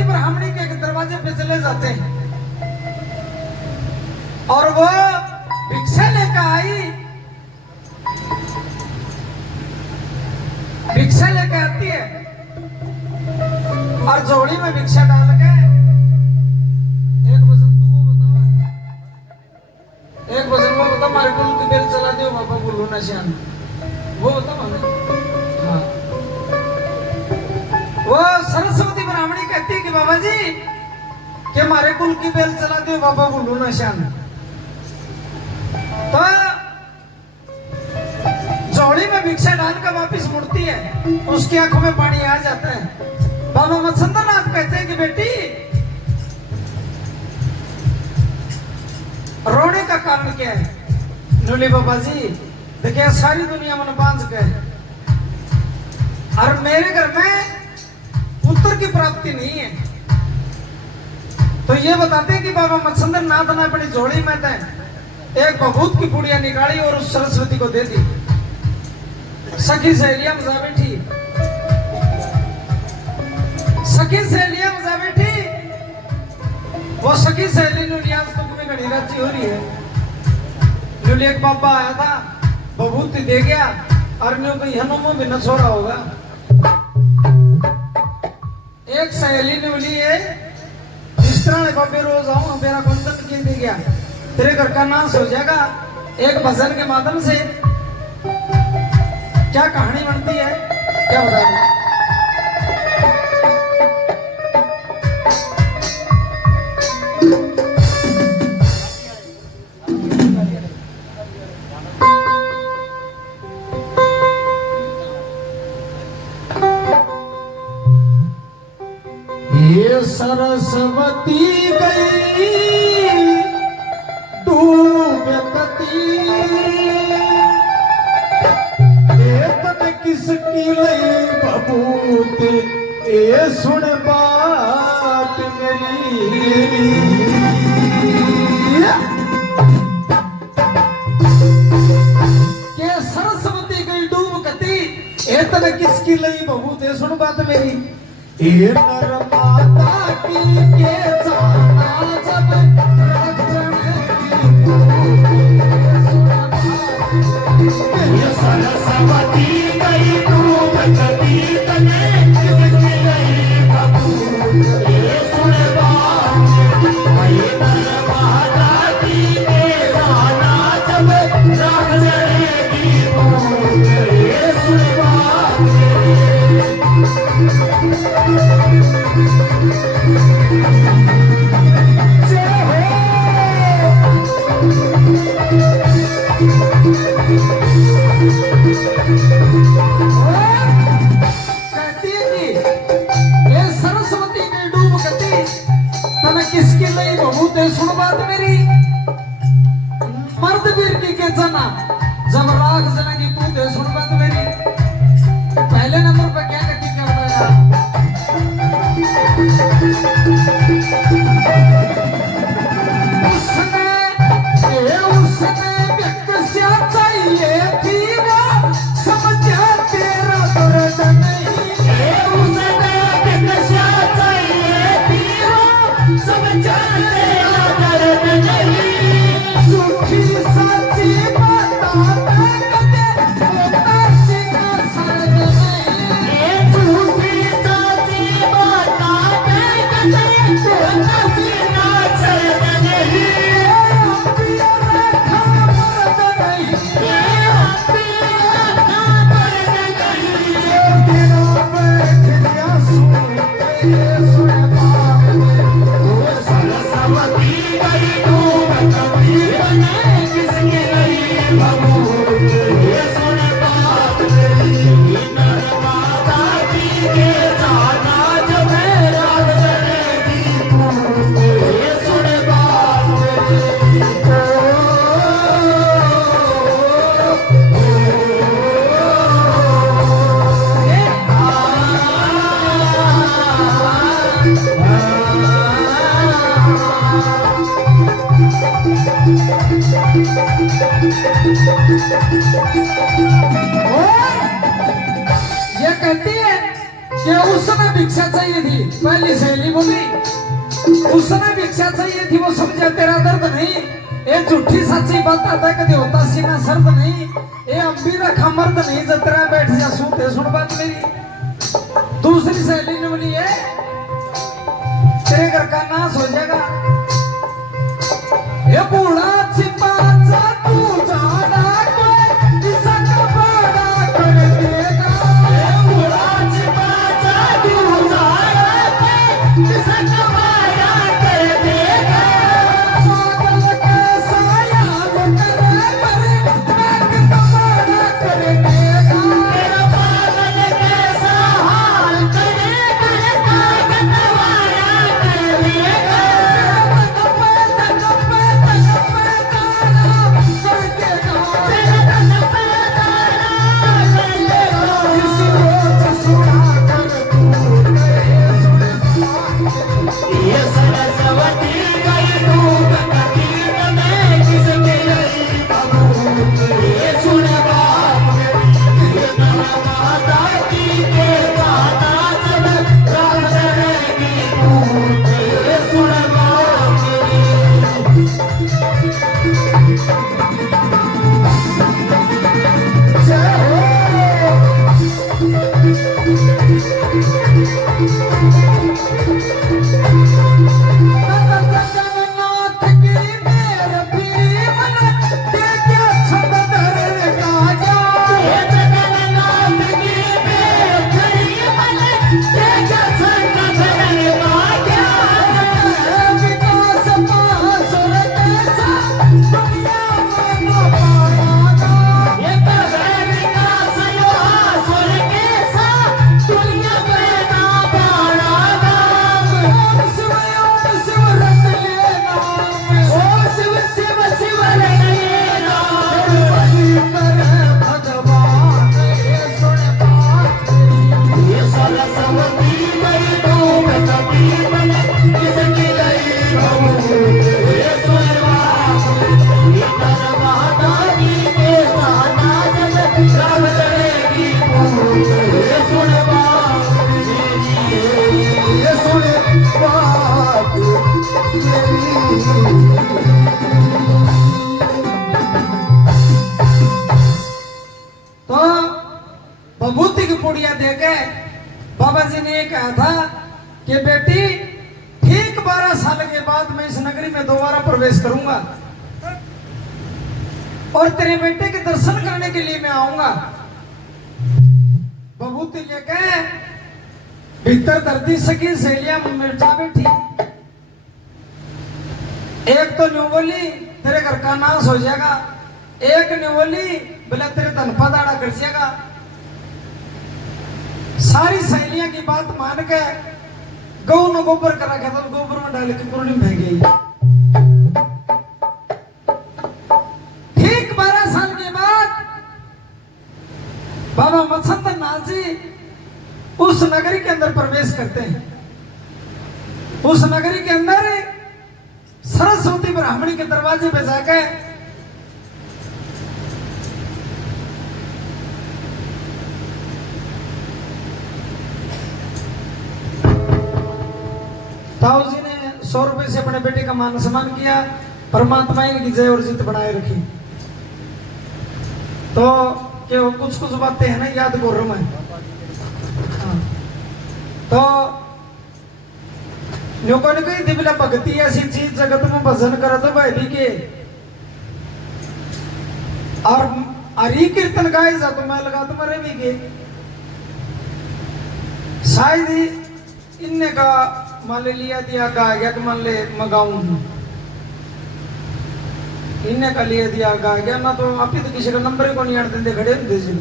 सरस्वती ब्राह्मणी के दरवाजे पे चले जाते हैं और वो भिक्षा लेकर आई। भिक्षा लेकर आती है और झोली में भिक्षा डाल के एक वजन तो वो बताओ, एक वजन वो बताओ, मारे कुल की बेल चला दियो बाबा बोलो ना श्याम, वो बताओ हमें। हाँ, वो सरस्वती ब्राह्मणी कहती है कि बाबा जी कि हमारे कुल की बेल चला दियो बाबा बोलो ना श्याम। तो झोली में भिक्षा डालकर वापिस मुड़ती है, उसकी आंखों में पानी आ जाता है। बाबा मत्स्येंद्रनाथ कहते हैं कि बेटी रोने का कारण क्या है? बोले बाबा जी देखिए सारी दुनिया मन बांझ गए और मेरे घर में पुत्र की प्राप्ति नहीं है। तो ये बताते हैं कि बाबा मत्स्येंद्रनाथ ने अपनी झोली में एक बबूत की पुड़िया निकाली और उस सरस्वती को दे दी। सखी सहेलियां मजा बैठी, सखी सहेलियां मजा बैठी। वो सखी सहेली नुलिया में घड़ी राती हो रही है। नुलिया एक बाबा आया था, बबूती दे गया और न्यू कोई हनुमो भी न छोड़ा होगा। एक सहेली ने बोली है इस तरह बाबे रोज आऊं मेरा बंधन के दे गया, तेरे घर का नाश हो जाएगा। एक भजन के माध्यम से क्या कहानी बनती है क्या बता दूं? ये सरस्वती गई डूबती किसकी लई बबूत ए सुन बात मेरी। के सरस्वती गई डूबती ए तन किसकी लई बबूत ए सुन बात मेरी। ए नर माता की के जाना जब सरस्वती गई डूबती तने किसकी लई बबूत ए सुन बात मेरी। नर माता की के जाना जब राख जड़ेगी बबूत ए सुन बात मेरी। किसकी लई बबूत है सुन बात मेरी। मर्द वीर की के जना जब राग जना की पूत है सुन बात मेरी। पहले नंबर पर क्या गति करता है उसने व्यक्ति चाहिए थी वो समझा तेरा दर्द नहीं। उसने व्यक्ति चाहिए थी वो समझा तेरा दर्द नहीं। सुखी साची बताते कदे होता सीना सर्द नहीं। सुखी साची बताते कदे होता सीना सर्द नहीं। ये कहती है कि कि उसने भिक्षा चाहिए थी। पहली सहेली बोली उसने भिक्षा चाहिए थी, वो समझा तेरा दर्द नहीं, ये झूठी सच्ची बात आता कभी होता सीना सर्द नहीं, ये अम्बी रखा मर्द नहीं, जतरा बैठ जा सुनते सुन बात मेरी। दूसरी सहेली ने बोली है तेरे घर का नाश हो जाएगा, ये बूढ़ा छिपा जा तू जाना कोई किसा का बड़ा कर देगा, ये बूढ़ा छिपा जा तू जाना कोई किसा का बड़ा कर देगा, पागल कैसा याद करे मैं कितना बड़ा कर देगा, तेरा पागल कैसा हाल करे मैं कितना बड़ा कर देगा, बबूती की पुड़िया देके बाबा जी ने कहा था कि बेटी ठीक 12 साल के बाद मैं इस नगरी में दोबारा प्रवेश करूंगा और तेरे बेटे के दर्शन करने के लिए मैं आऊंगा। बबूती लेके भीतर धरती सकी सहेलियां मिर्जा बैठी, एक तो न्यू बोली तेरे घर का नाश हो जाएगा, एक न्यू बोली बोला तेरे धनपा दाड़ा कर जाएगा। सारी सहेलियां की बात मान के गऊ ने गोबर करा गया था, गोबर में डाल के कुरली में गई। ठीक 12 साल के बाद बाबा मत्स्येंद्र नाथ जी उस नगरी के अंदर प्रवेश करते हैं। उस नगरी के अंदर सरस्वती ब्राह्मणी के दरवाजे पे जाके ताऊ जी ने 100 रुपए से अपने बेटे का मान सम्मान किया, परमात्मा इनकी जय और जीत बनाए रखी। तो क्या कुछ कुछ बातें हैं ना याद कर रहा हूं मैं। तो न्योको ने कही दिवला भक्ति ऐसी चीज जगत में भजन करे तो भाई भी के और हरि कीर्तन गाए जा तो मैं लगा तुम्हारे भी के शायद इनने का मान ले लिया दिया का गया कि मान ले मंगाऊं इनने का लिया दिया का गया ना, तो आप ही तो किसी का नंबर ही को नहीं आने देते खड़े होते थे।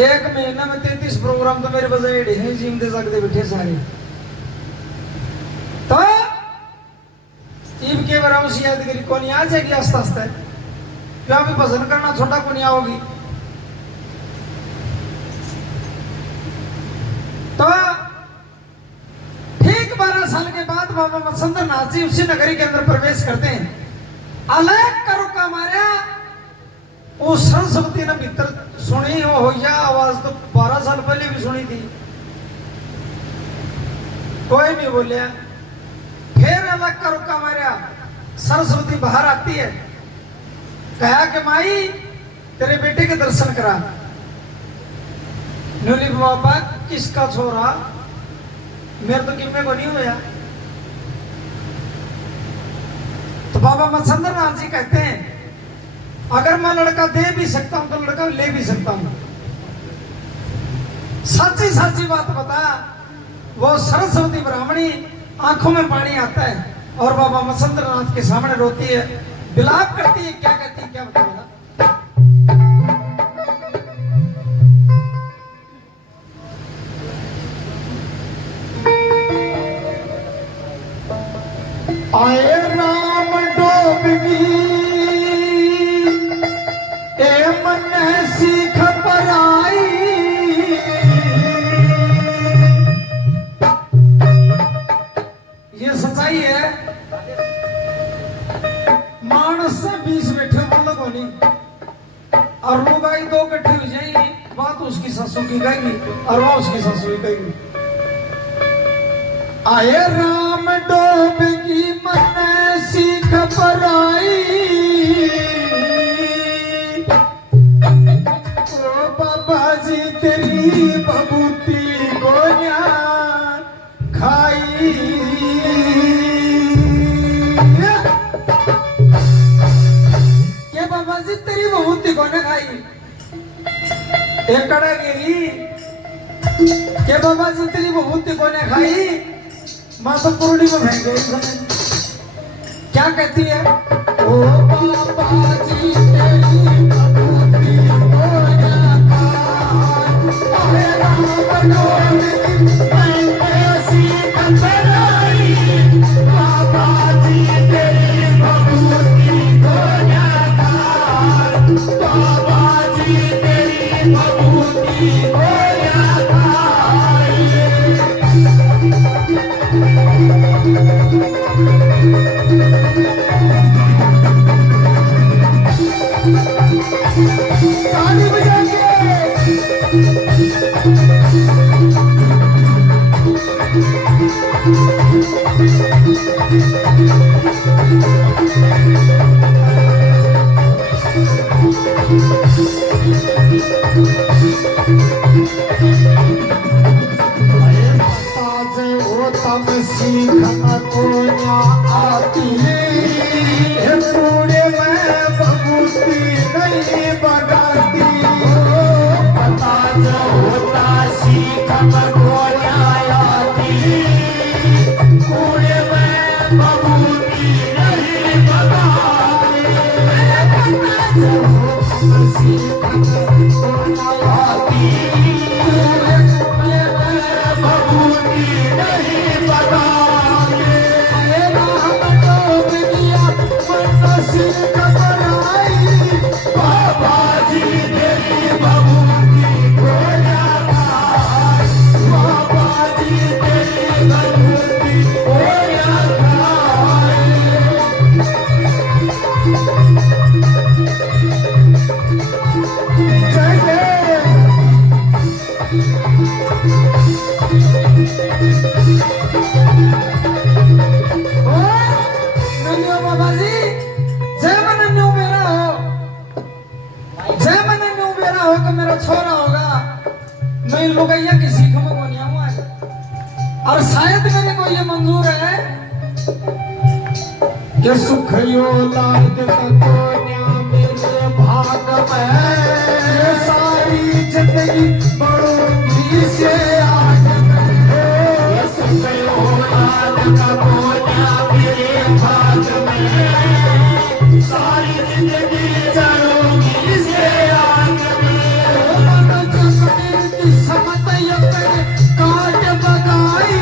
एक महीना में 33 प्रोग्राम तो मेरे बजाय हैं जिम दे सकते बैठे सारे। तो ईब के बारे में याद करी कौन आ जाएगी आस्ता आस्ता, क्या भी भजन करना छोटा को नहीं आओगी। तो ठीक 12 साल के बाद बाबा मत्स्येंद्र नाथ जी उसी नगरी के अंदर प्रवेश करते हैं। अलग करो का मारा वो सरस्वती ने भीतर सुनी हो या आवाज तो 12 साल पहले भी सुनी थी, कोई नहीं बोलिया। फिर अलग का रुका मारा, सरस्वती बाहर आती है, कहा कि माई तेरे बेटे के दर्शन करा। न्यूली बाबा किसका छोरा, मेरे तो किम्मे को नहीं हुआ। तो बाबा मत्स्येंद्र नाथ जी कहते हैं अगर मैं लड़का दे भी सकता हूं तो लड़का ले भी सकता हूं। सच्ची सच्ची बात बता, वो सरस्वती ब्राह्मणी आंखों में पानी आता है और बाबा मत्स्येंद्र नाथ के सामने रोती है, विलाप करती है। क्या कहती है, क्या बताऊंगा। आए राम डोबगी ए मन सीख पराई, ये सच्चाई है। मानस से 20 बैठे बोलो को नहीं, और लोग आई 2 इकट्ठे हो जाएंगी, बात उसकी सासू की कहेगी और वह उसकी सासू की कहेगी। आए राम डोबगी मन सीख पराई, ओ बाबा जी तेरी बबूती को न्याय खाई। ये बाबा जी तेरी बबूती को न खाई, एक कड़ा गिरी के बाबा जी तेरी बबूती को न खाई, माँ तो पूर्णी में फेंक गई। क्या कहती है, ओ बाबा जी तेरी बबूती को न खाई, अरे राम डोबगी मन सीख पराई, बाबा जी तेरी बबूती को न खाई, बाबा जी तेरी बबूती को न खाई। ताली बजा के तब सीखना को ना आती है, पूरे में बबूती नहीं बनाती। पता जो होता सीखना को ना आती, पूरे में बबूती नहीं बनाती। पता जो होता सीखना को ना आती, पूरे में बबूती नहीं सीख पराई, बाबा जी तेरी बबूती को न खाई, बाबा जी तेरी बबूती को न खाई। जय जय बाबा जी, हो कि मेरा छोरा होगा, मैं लुगैया की सीख में को नहीं आऊंगा। और शायद मेरे को ये मंजूर है कि सुख यो लाद को मेरे भाग में, सारी जिंदगी बड़ोगी से आग में। सुख यो लाद को मेरे भाग में, सारी जिंदगी चलोगी से आग में। काट बगाई,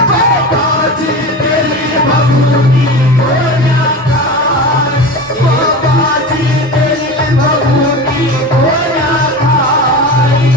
बाबा जी तेरी बबूती को न खाई, बाबा जी तेरी बबूती को न खाई।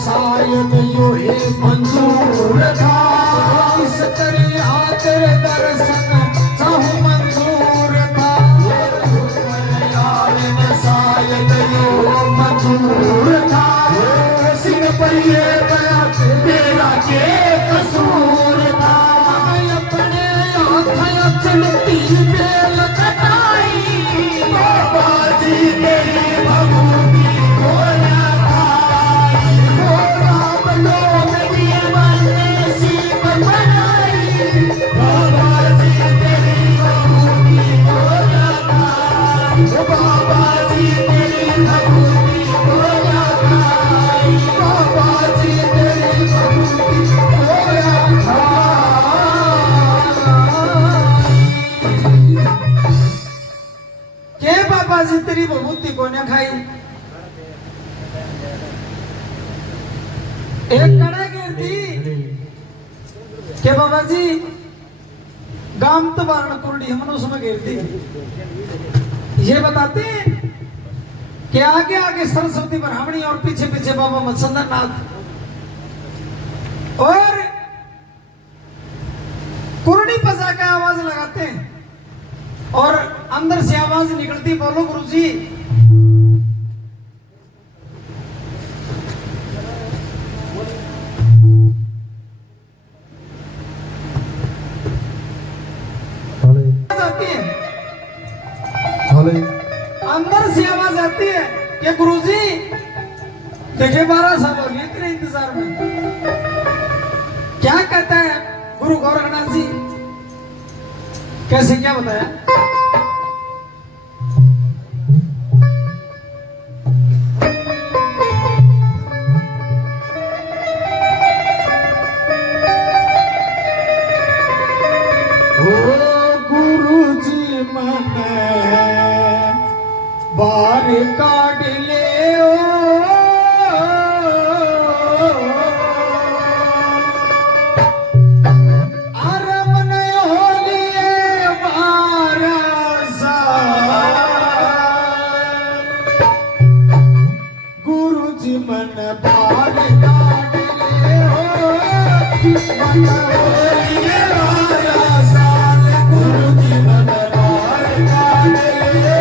शायद यो हे मंजूर था इस तरह तेरे दर्शन चाहूं मंजूर था शायद यो मंजूर था सिंह पर ये तेरा के कसूर था अपने हाथ चलती बेल कटाई बाबा जी तेरी भगवती जी तेरी भभूति को न खाई एक कड़ा गिरती के बाबा जी गाम तो बारण कुरडी हम उसमें गिरती ये बताते हैं कि आगे आगे सरस्वती ब्राह्मणी और पीछे पीछे बाबा मत्स्येंद्र नाथ और कुरडी पसा का आवाज लगाते हैं और अंदर से आवाज निकलती बोलो गुरुजी आती है अंदर से आवाज आती है कि गुरुजी देखे 12 साल हो गए इतने इंतजार में क्या कहता है गुरु गोरखनाथ जी कैसे क्या बताया बार काट ले अरमन होलिए बारसा गुरु जी मन बार काट ले मन होलिए बारसा गुरु जी मन बार काट ले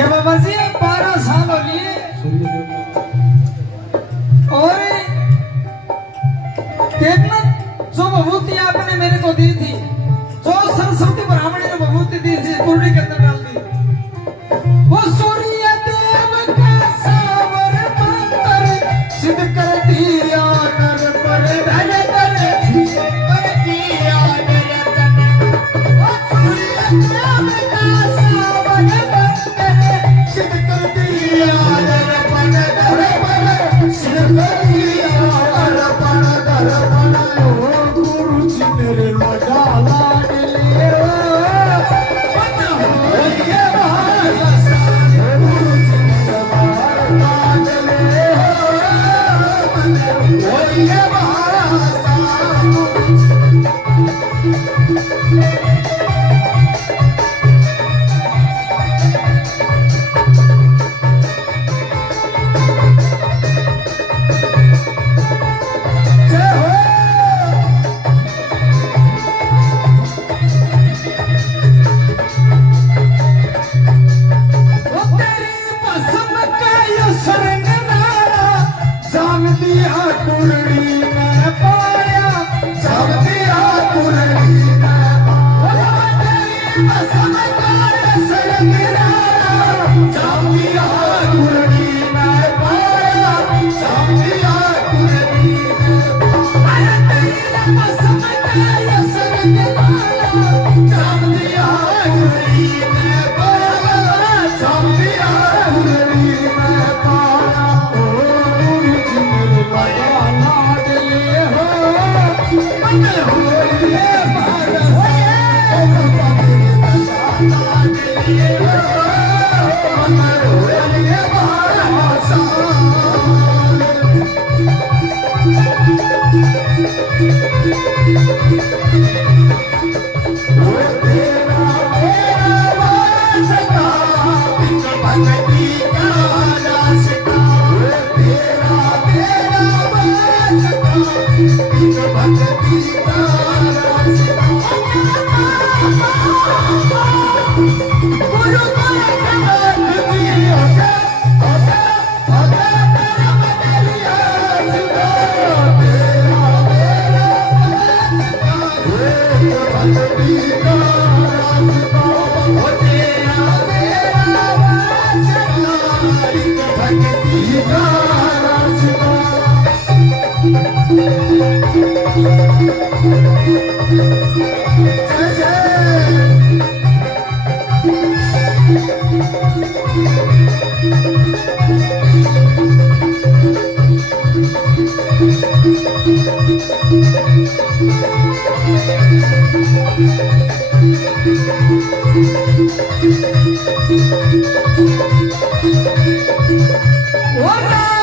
क्या बाबा जी 12 साल हो लिए और देखना जो विभूति आपने मेरे को दी थी, जो सरस्वती ब्राह्मणी ने विभूति दी थी पूर्णी के अंदर डाल दी, वो सूर्य देव का सावर मंत्र सिद्ध कर दिया नर पर धन कर दिया नर पर, वो सूर्य देव का सावर मंत्र सिद्ध कर दिया नर पर धन पर, सिद्ध कर दिया नर पर धन पर, गुरु जी मेरे लगा लाड ले मन हो ये महाराज, गुरु जी मेरे लाड ले मन हो ये महाराज। What?